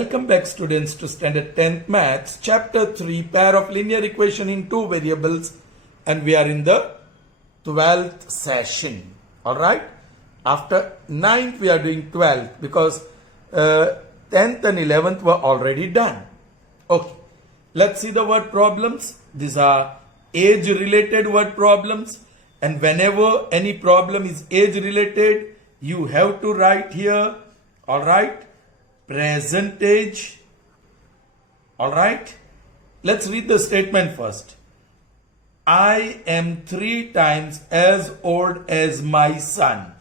Welcome back students to standard 10th maths chapter 3 pair of linear equation in two variables, and we are in the 12th session. Alright, after 9th we are doing 12th because 10th and 11th were already done. Okay, let's see the word problems. These are age related word problems, and whenever any problem is age related you have to write here, alright, percentage. Alright, let's read the statement first. I am 3 times as old as my son.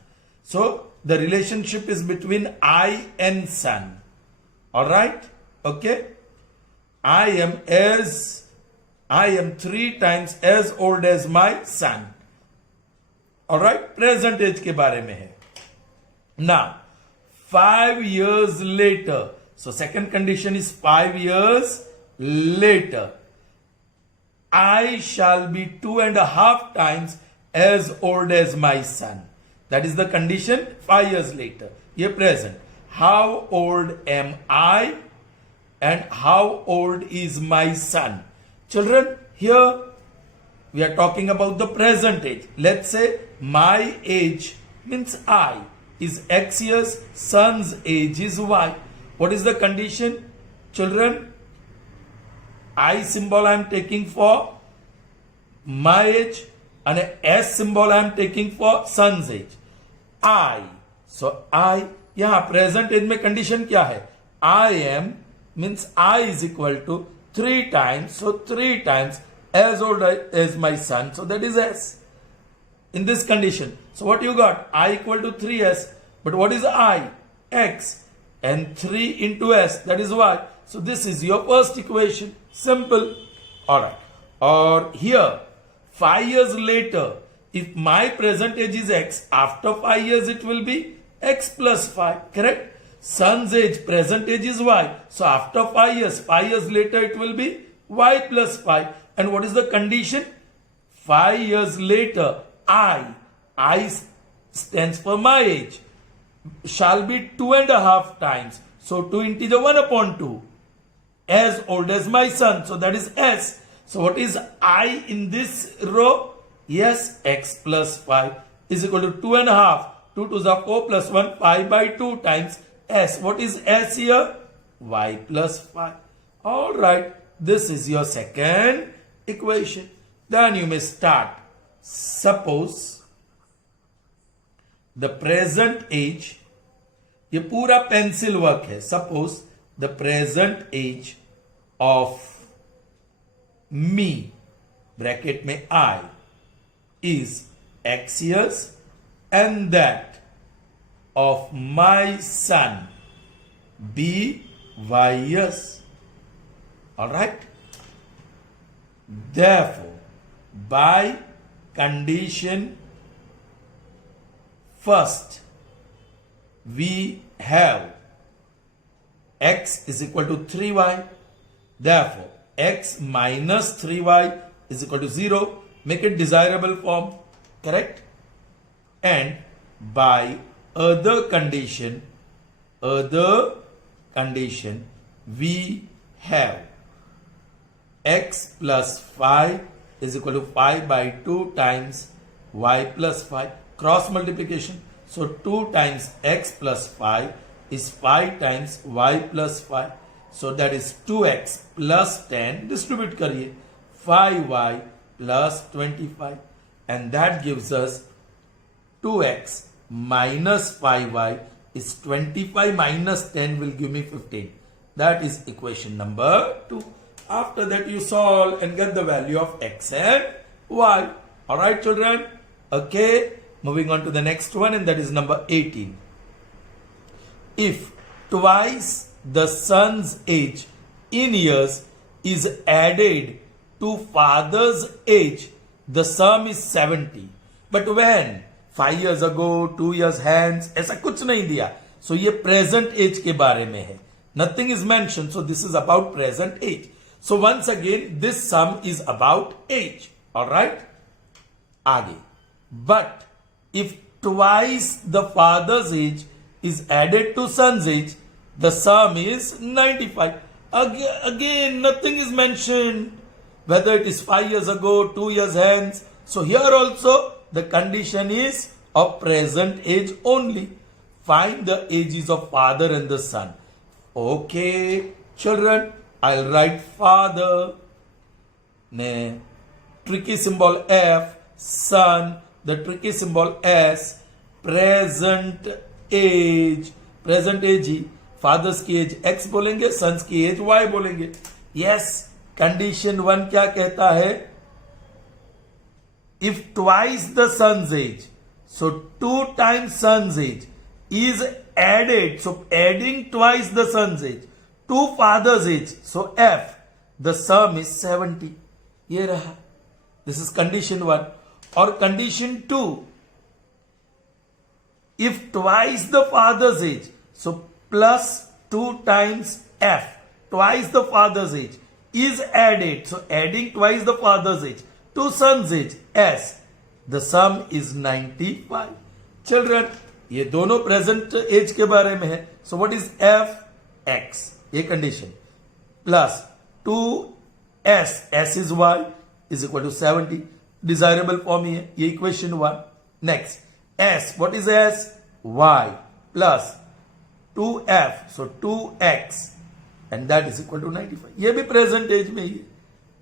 So the relationship is between I and son. Alright, okay. I am 3 times as old as my son. Alright, present age के बारे में है. Now 5 years later. So second condition is 5 years later. I shall be 2.5 times as old as my son. That is the condition 5 years later. Ye present. How old am I and how old is my son? Children, here we are talking about the present age. Let's say my age means I is X years, son's age is Y. What is the condition? Children, I symbol I am taking for my age and a S symbol I am taking for son's age. I. So I, यहाँ present age में condition क्या है? I am means I is equal to 3 times. So 3 times as old as my son. So that is S. In this condition. So what you got? I equal to 3S. But what is I? X. And 3 into S. That is Y. So this is your first equation. Simple. Alright. Or here, 5 years later, if my present age is X, after 5 years it will be X plus 5. Correct? Son's age, present age is Y. So after 5 years later it will be Y plus 5. And what is the condition? 5 years later, I stands for my age, shall be 2.5 times. So 2 integer 1 upon 2. As old as my son. So that is S. So what is I in this row? Yes, X plus 5 is equal to 2.5. 2 to the 4 plus 1, 5 by 2 times S. What is S here? Y plus 5. Alright, this is your second equation. Then you may start. Suppose the present age, ये पूरा pencil work है. Suppose the present age of me, bracket में I, is X years, and that of my son be Y years. Alright? Therefore, by condition first, we have X is equal to 3Y. Therefore, X minus 3Y is equal to 0. Make it desirable form. Correct? And by other condition, we have X plus 5 is equal to 5 by 2 times Y plus 5. Cross multiplication. So 2 times X plus 5 is 5 times Y plus 5. So that is 2X plus 10. Distribute kariye. 5Y plus 25. And that gives us 2X minus 5Y is 25 minus 10 will give me 15. That is equation number 2. After that you solve and get the value of X and Y. Alright children? Okay. Moving on to the next one, and that is number 18. If twice the son's age in years is added to father's age, the sum is 70. But when 5 years ago, 2 years hence, ऐसा कुछ नहीं दिया. So ये present age के बारे में है. Nothing is mentioned. So this is about present age. So once again, this sum is about age. Alright? आगे. But if twice the father's age is added to son's age, The sum is 95. Again, nothing is mentioned. Whether it is 5 years ago, 2 years hence. So here also the condition is of present age only. Find the ages of father and the son. Okay, children, I'll write father. Ne, tricky symbol F, son, the tricky symbol S, present age ही father's की age x बोलेंगे, son's की age y बोलेंगे. Yes, condition 1 क्या कहता है? If twice the son's age, so 2 times son's age is added, so adding twice the son's age to father's age, so F, the sum is 70. ये रहा. This is condition 1. और condition 2, if twice the father's age, so plus 2 times F, twice the father's age is added, so adding twice the father's age to son's age, S, the sum is 95. Children, ये दोनों present as के बारे में है. So what is F? X, ये condition, plus 2s, s is y is equal to 70. Desirable form ही है, ये equation 1. Next, s, what is s? y plus 2f, so 2x, and that is equal to 95. ये भी present age में ही है.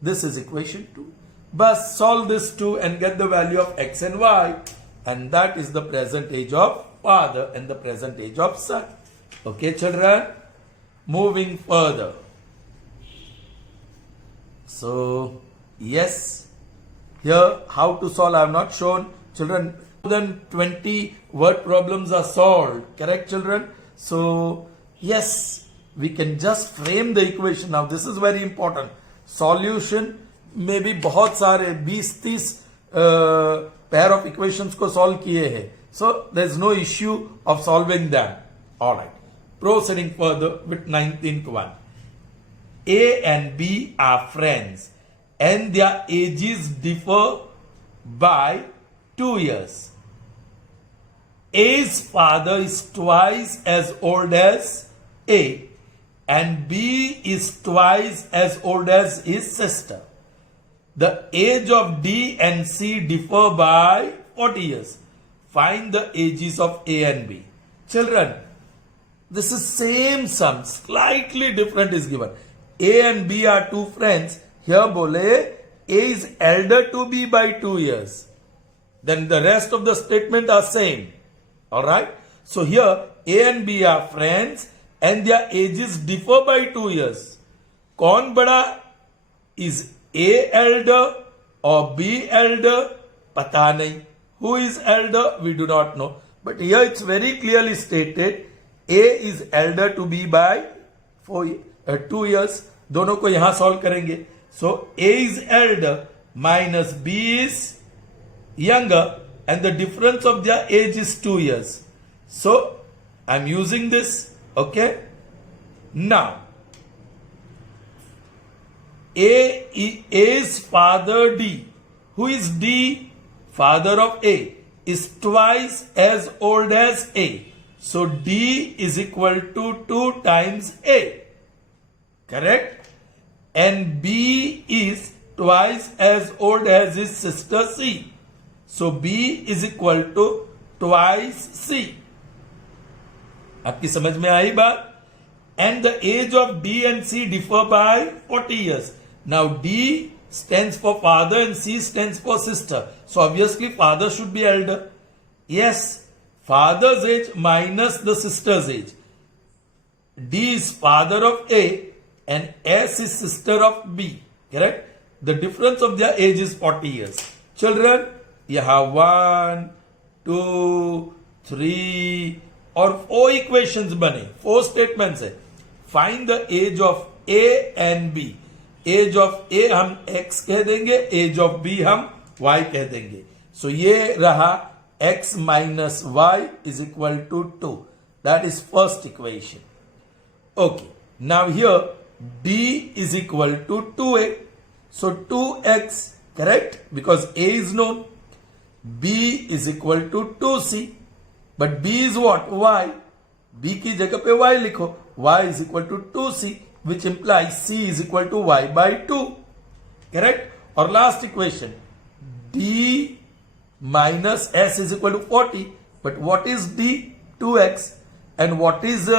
This is equation 2. बस solve this 2 and get the value of x and y, and that is the present age of father and the present age of son. Okay, children, moving further. So yes, here how to solve I have not shown. Children, more than 20 word problems are solved, correct children? So yes, we can just frame the equation. Now this is very important. Solution में भी बहुत सारे 20-30 pair of equations को solve किए हैं. So there is no issue of solving them. All right. Proceeding further with 19th one. A and B are friends and their ages differ by 2 years. A's father is twice as old as A and B is twice as old as his sister. The age of D and C differ by 40 years. Find the ages of A and B. Children, this is same sum, slightly different is given. A and B are two friends. Here bole A is elder to B by 2 years. Then the rest of the statement are same. Alright? So here A and B are friends and their ages differ by 2 years. कौन बड़ा? Is A elder or B elder? पता नहीं. Who is elder? We do not know. But here it's very clearly stated A is elder to B by 2 years. दोनों को यहां solve करेंगे. So A is elder minus B is younger and the difference of their age is 2 years. So I'm using this. Okay. Now A's father D. Who is D? Father of A is twice as old as A. So D is equal to 2 times A. Correct? And B is twice as old as his sister C. So B is equal to twice C. आपकी समझ में आई बात? And the age of D and C differ by 40 years. Now D stands for father and C stands for sister. So obviously father should be elder. Yes, father's age minus the sister's age. D is father of A and S is sister of B. Correct? The difference of their age is 40 years. Children, you have 1, 2, 3 और 4 equations बने, 4 statements है. Find the age of A and B. Age of A हम x कह देंगे, age of B हम y कह देंगे. So ये रहा x minus y is equal to 2. That is first equation. Okay, now here d is equal to 2a. So 2x, correct, because a is known. b is equal to 2c, but b is what? y. b की जगह पे y लिखो. y is equal to 2c, which implies c is equal to y by 2. Correct? Or last equation, d minus s is equal to 40. But what is d? 2x. And what is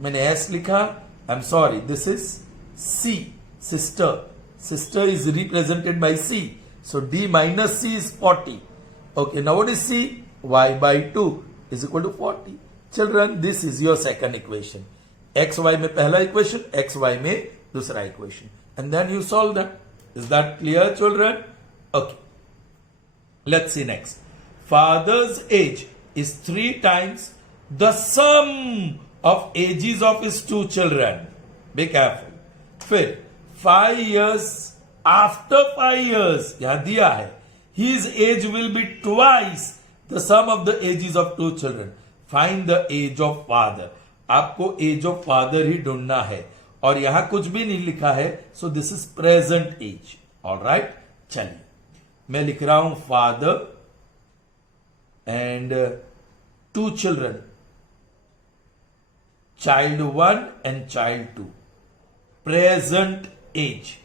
मैंने s लिखा, I'm sorry, this is c, sister. Sister is represented by c. So d minus c is 40. Okay, now what is c? Y by 2 is equal to 40. Children, this is your second equation. xy में पहला equation, xy में दूसरा equation. And then you solve that. Is that clear, children? Okay. Let's see next. Father's age is 3 times the sum of ages of his 2 children. Be careful. फिर 5 years, after 5 years, यहाँ दिया है, his age will be twice the sum of the ages of 2 children. Find the age of father. आपको age of father ही ढूंढना है और यहां कुछ भी नहीं लिखा है, so this is present age. Alright? चलिए मैं लिख रहा हूं father and 2 children, child 1 and child 2. Present age.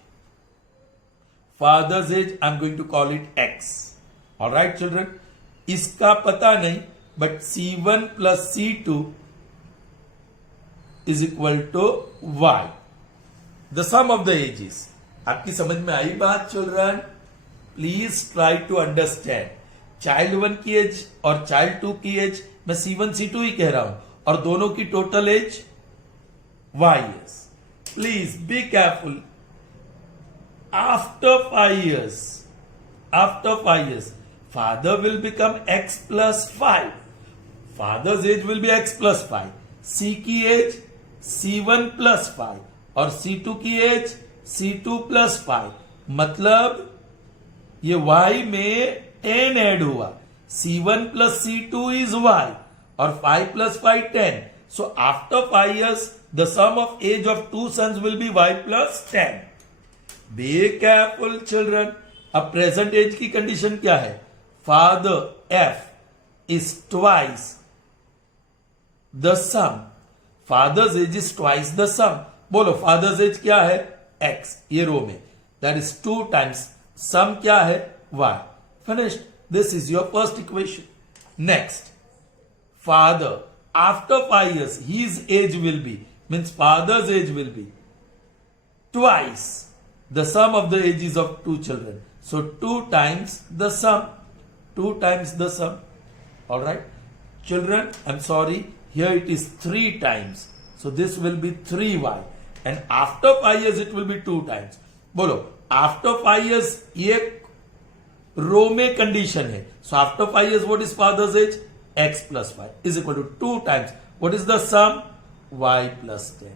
Father's age, I'm going to call it X. Alright, children? इसका पता नहीं, but C1 plus C2 is equal to Y. The sum of the ages. आपकी समझ में आई बात, children? Please try to understand. Child 1 की as और child 2 की एज मैं C1 C2 ही कह रहा हूं और दोनों की total age Y is. Please be careful. After 5 years, father will become x plus 5. Father's age will be x plus 5. C की एज C1 plus 5 और C2 की एज C2 plus 5. मतलब ये y में 10 ऐड हुआ. C1 plus C2 is y और 5 plus 5 10. So after 5 years, the sum of age of 2 sons will be y plus 10. Be careful, children. अब present age की condition क्या है? Father F is twice the sum. Father's age is twice the sum. बोलो father's age क्या है? X. ये रो में. That is 2 times sum क्या है? Y. Finished. This is your first equation. Next. Father after 5 years, his age will be, means father's age will be twice the sum of the ages of 2 children. So 2 times the sum. 2 times the sum. Alright. Children, I'm sorry. Here it is 3 times. So this will be 3y. And after 5 years it will be 2 times. बोलो, after 5 years ये रो में condition है. So after 5 years what is father's age? X plus y is equal to 2 times. What is the sum? Y plus 10.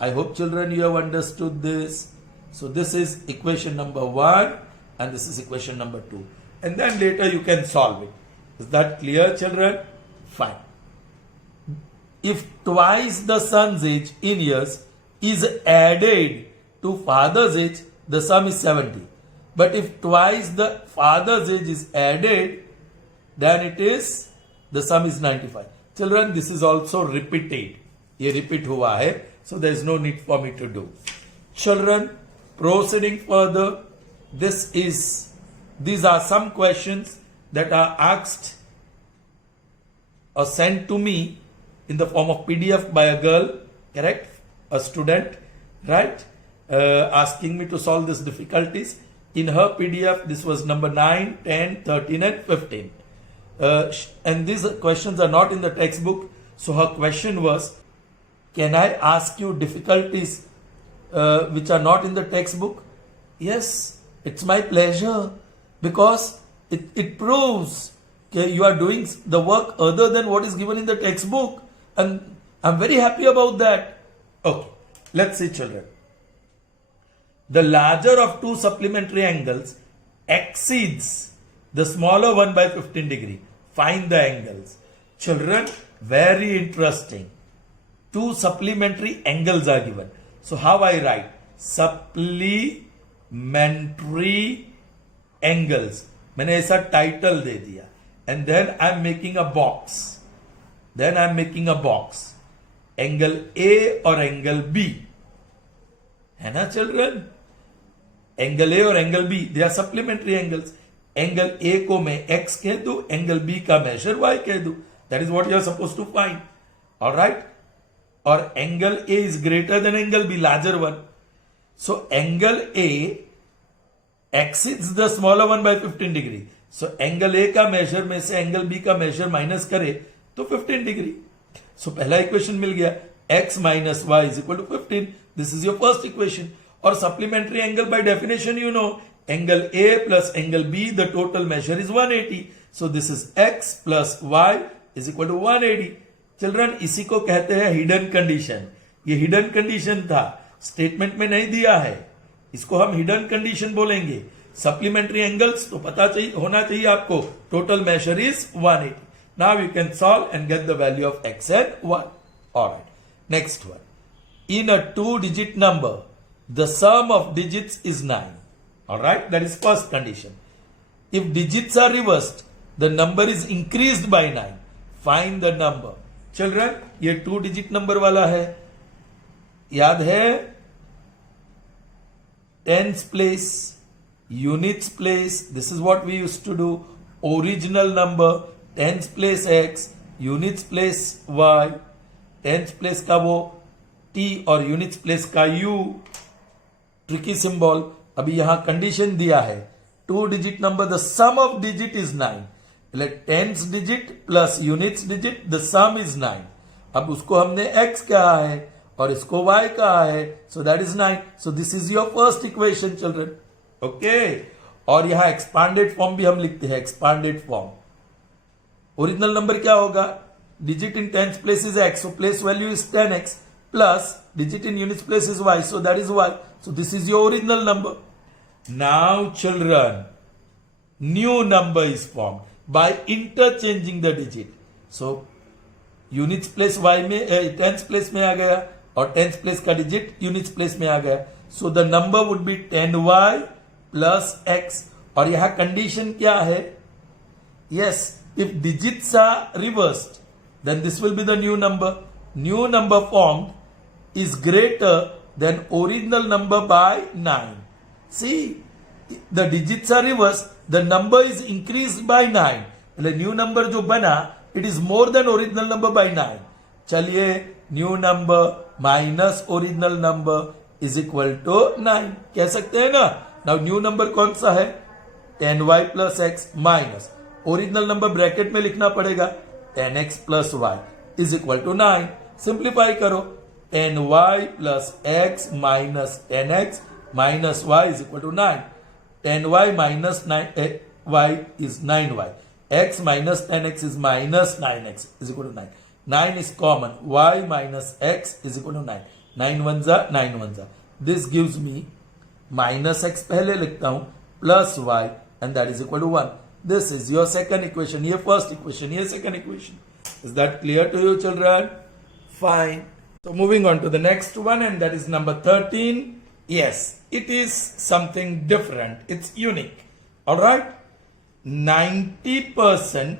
I hope, children, you have understood this. So this is equation number 1 and this is equation number 2. And then later you can solve it. Is that clear, children? Fine. If twice the son's age in years is added to father's age, the sum is 70. But if twice the father's age is added, then it is, the sum is 95. Children, this is also repeated. ये repeat हुआ है, so there is no need for me to do. Children, proceeding further, these are some questions that are asked or sent to me in the form of PDF by a girl, correct? A student, right? Asking me to solve these difficulties. In her PDF, this was number 9, 10, 13 and 15. And these questions are not in the textbook. So her question was, can I ask you difficulties which are not in the textbook? Yes, it's my pleasure, because it proves that you are doing the work other than what is given in the textbook, and I'm very happy about that. Okay, let's see, children. The larger of two supplementary angles exceeds the smaller one by 15 degree. Find the angles. Children, very interesting. Two supplementary angles are given. So how I write? Supplementary angles. मैंने ऐसा title दे दिया. And then I'm making a box. Angle A और angle B, है ना children? Angle A और angle B they are supplementary angles. Angle A को मैं x कह दूं, एंगल बी का मेजर y कह दूं. That is what you are suppose to find. Alright. और angle A is greater than angle B, larger one. So angle A exceeds the smaller one by 15 degree. So angle A का measure में से angle B का major minus करे तो 15 degree. सो पहला equation मिल गया, x minus Y is equal to 15. This is your first equation. और supplementary angle by definition you know, angle A plus angle B the total measure is 180. So this is x plus Y is equal to 180. Children, इसी को कहते हैं hidden condition. ये hidden condition था, statement में नहीं दिया है. इसको हम हिडन कंडीशन बोलेंगे. सप्लीमेंट्री एंगल्स तो पता चाहिए होना चाहिए आपको. Total measure is 180. Now you can solve and get the value of x and y. Alright, next one. In a 2-digit number the sum of digits is 9. Alright, that is first condition. If digits are reversed, the number is increased by 9. Find the number. Children, ये 2-digit number वाला है, याद है? Tens place, units place, this is what we used to do. Original number, tens place x, units place y, tens place का वो t और units place का u. Tricky symbol. अभी यहां कंडीशन दिया है 2-digit number, the sum of digit is 9. Tens digit plus units digit, the sum is 9. अब उसको हमने x कहा है और इसको y कहा है, so that is 9. So this is your first equation children. Okay. और यहां एक्सपांडेड फॉर्म भी हम लिखते हैं, एक्सपांडेड फॉर्म. ओरिजिनल नंबर क्या होगा? Digit in tens place is x, so place value is 10x, plus digit in units place is y, so that is y. So this is your original number. Now children, new number is formed by interchanging the digit. So units place y में tens place में आ गया और tens place का digit units place में आ गया. So the number would be 10y plus x. और यहाँ condition क्या है? Yes, if digits are reversed, then this will be the new number. New number formed is greater than original number by 9. See, the digits are reversed, the number is increased by 9. The new number जो बना, it is more than original number by 9. चलिए, new number minus original number is equal to 9. कह सकते हैं ना? Now new number कौन सा है? 10y plus x minus original number bracket में लिखना पड़ेगा 10x plus y is equal to 9. Simplify करो. 10y plus x minus 10x minus y is equal to 9. 10y minus 9y is 9y. x minus 10x is minus 9x is equal to 9. 9 is common. y minus x is equal to 9. 9 ones are 9 ones are. This gives me minus x पहले लिखता हूं plus y and that is equal to 1. This is your second equation. ये first equation, ये second equation. Is that clear to you children? Fine. So moving on to the next one, and that is number 13. Yes, it is something different. It's unique. Alright? 90%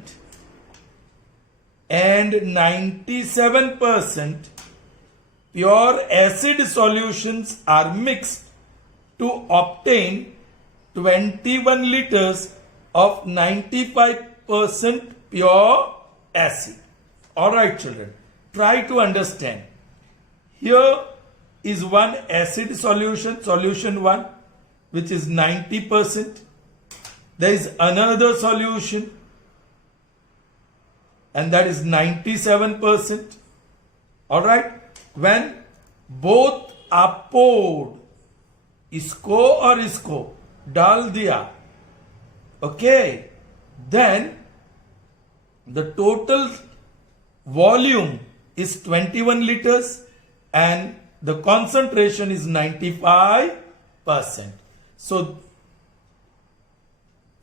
and 97% pure acid solutions are mixed to obtain 21 liters of 95% pure acid. Alright children, try to understand. Here is one acid solution, solution 1, which is 90%. There is another solution, and that is 97%. Alright? When both are poured, इसको और इसको डाल दिया, okay, then the total volume is 21 liters and the concentration is 95%. So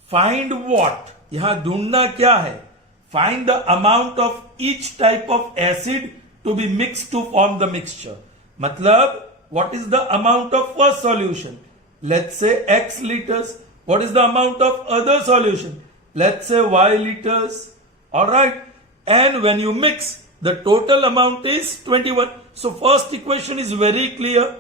find what? यहां ढूंढना क्या है? Find the amount of each type of acid to be mixed to form the mixture. मतलब what is the amount of first solution? Let's say x liters. What is the amount of other solution? Let's say y liters. Alright? And when you mix, the total amount is 21. So first equation is very clear.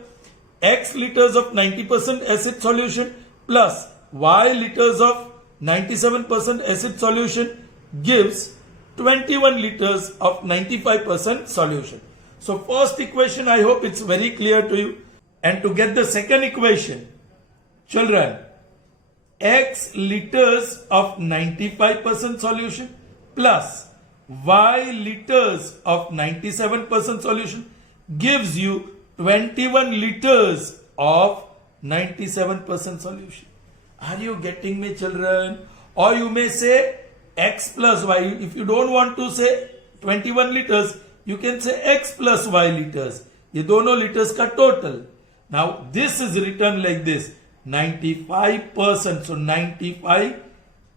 X liters of 90% acid solution plus Y liters of 97% acid solution gives 21 liters of 95% solution. So first equation, I hope it's very clear to you. And to get the second equation, children, X liters of 95% solution plus Y liters of 97% solution gives you 21 liters of 97% solution. Are you getting me, children? Or you may say X plus Y. If you don't want to say 21 liters, you can say X plus Y liters. ये दोनों liters का total. Now this is written like this, 95%. So 95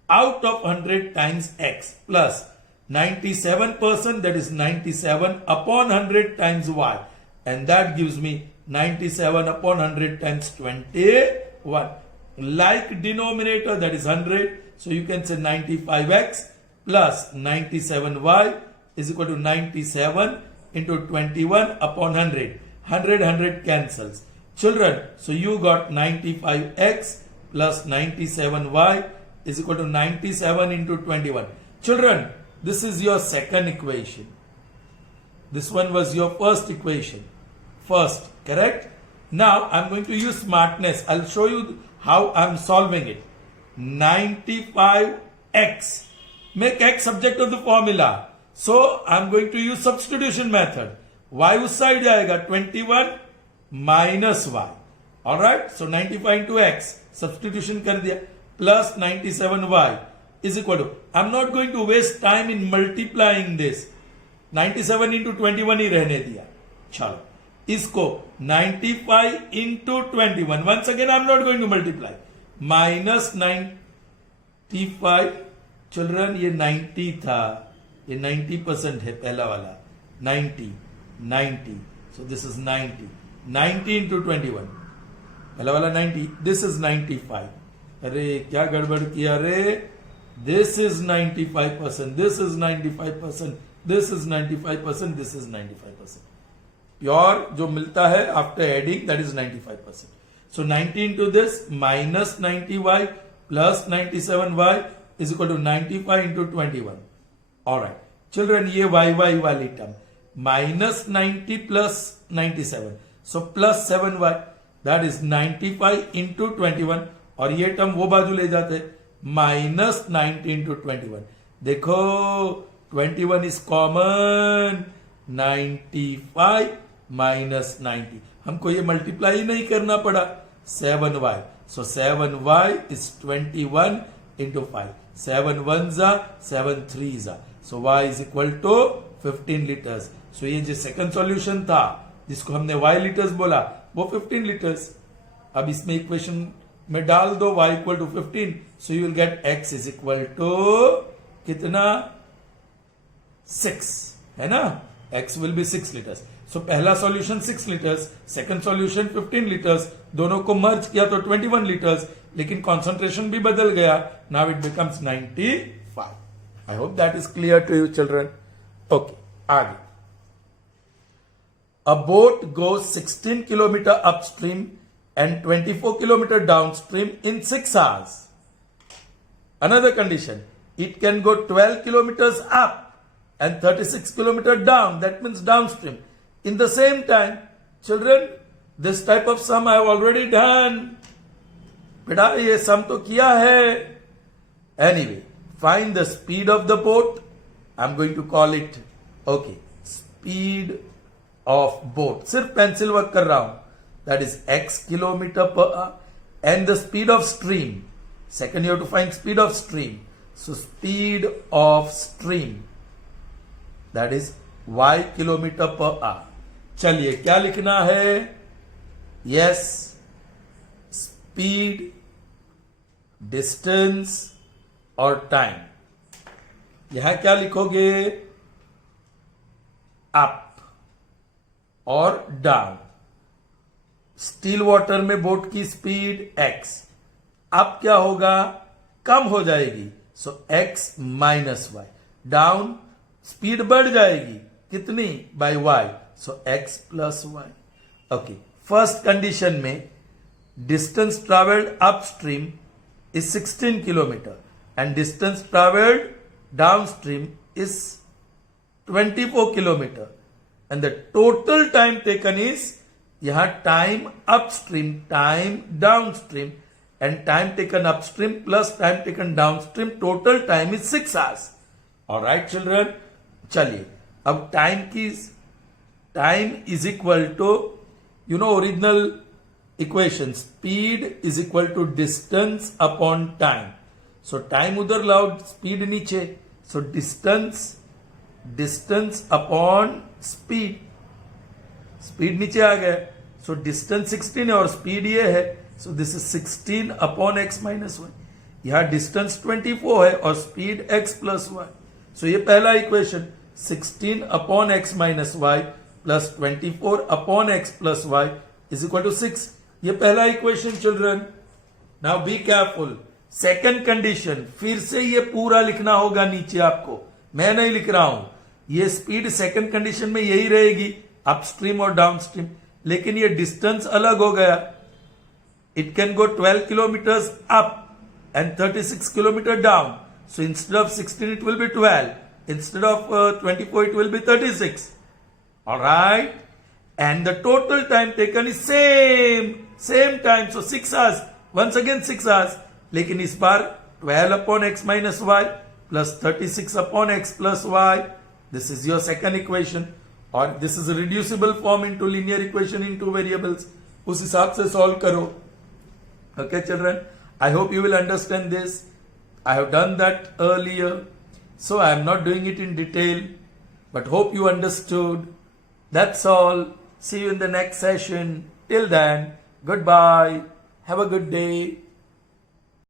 out of 100 times X plus 97%, that is 97 upon 100 times Y. And that gives me 97 upon 100 times 21. Like denominator, that is 100. So you can say 95x plus 97y is equal to 97 into 21 upon 100. 100 cancels. Children, so you got 95x plus 97y is equal to 97 into 21. Children, this is your second equation. This one was your first equation. First, correct? Now I'm going to use smartness. I'll show you how I'm solving it. 95x. Make x subject of the formula. So I'm going to use substitution method. Y उस side जाएगा 21 minus y. Alright? So 95 into x. Substitution कर दिया. Plus 97y is equal to. I'm not going to waste time in multiplying this. 97 into 21 ही रहने दिया. चलो. इसको 95 into 21. Once again I'm not going to multiply. Minus 95. Children, ये 90 था. ये 90% है पहला वाला. 90. So this is 90. 90 into 21. पहला वाला 90. This is 95. अरे क्या गड़बड़ किया रे? This is 95%. This is 95%. This is 95%. This is 95%. Pure जो मिलता है after adding, that is 95%. So 90 into this minus 90y plus 97y is equal to 95 into 21. Alright. Children, ये y वाली term. Minus 90 plus 97. So plus 7y. That is 95 into 21. और ये term वो बाजू ले जाते minus 90 into 21. देखो 21 is common. 95 minus 90. हमको ये multiply ही नहीं करना पड़ा. 7y. So 7y is 21 into 5. 7 ones are 7 threes are. So y is equal to 15 liters. So ये जो second solution था जिसको हमने y liters बोला वो 15 liters. अब इसमें equation में डाल दो y equal to 15. So you will get x is equal to कितना 6 है ना. x will be 6 liters. So पहला solution 6 liters, second solution 15 liters. दोनों को merge किया तो 21 liters. लेकिन concentration भी बदल गया. Now it becomes 95. I hope that is clear to you, children. Okay, आगे. A boat goes 16 kilometer upstream and 24 kilometer downstream in 6 hours. Another condition, it can go 12 kilometers up and 36 kilometers down. That means downstream. In the same time, children, this type of sum I have already done. बेटा ये sum तो किया है. Anyway, find the speed of the boat. I'm going to call it, okay, speed of boat. सिर्फ pencil work कर रहा हूं. That is x kilometer per hour. And the speed of stream. Second, you have to find speed of stream. So speed of stream, that is y kilometer per hour. चलिए क्या लिखना है? Yes, speed, distance और time. यहां क्या लिखोगे? Up और down. Still water में बोट की स्पीड x. अब क्या होगा? कम हो जाएगी. So x minus Y. Down speed बढ़ जाएगी. कितनी by y, so x plus y. Okay, first condition में distance travelled upstream is 16 kilometer and distance traveled downstream is 24 kilometer and the total time taken is यहाँ time upstream, time downstream and time taken upstream plus time taken downstream, total time is 6 hours. Alright children, चलिए अब time is equal to original equation, speed is equal to distance upon time. So time उधर लाओ, speed नीचे, so distance upon speed नीचे आ गया, so distance 16 है और speed ये है, so this is 16 upon x minus y. यहाँ distance 24 है और speed x plus y. So ये पहला equation 16 upon x minus y plus 24 upon x plus y is equal to 6. ये पहला equation children. Now be careful. Second condition, फिर से ये पूरा लिखना होगा नीचे आपको, मैं नहीं लिख रहा हूं. ये स्पीड सेकंड कंडीशन में यही रहेगी, अपस्ट्रीम और डाउनस्ट्रीम, लेकिन ये डिस्टेंस अलग हो गया. It can go 12 kilometres up and 36 kilometre down. So instead of 16 it will be 12, instead of 24 it will be 36. Alright, and the total time taken is same time, so 6 hours, once again 6 hours, लेकिन इस बार 12 upon x minus y plus 36 upon x plus y. This is your second equation, or this is a reducible form into linear equation in two variables. उस हिसाब से solve करो. Okay children, I hope you will understand this. I have done that earlier, so I am not doing it in detail, but hope you understood. That's all. See you in the next session. Till then, goodbye. Have a good day.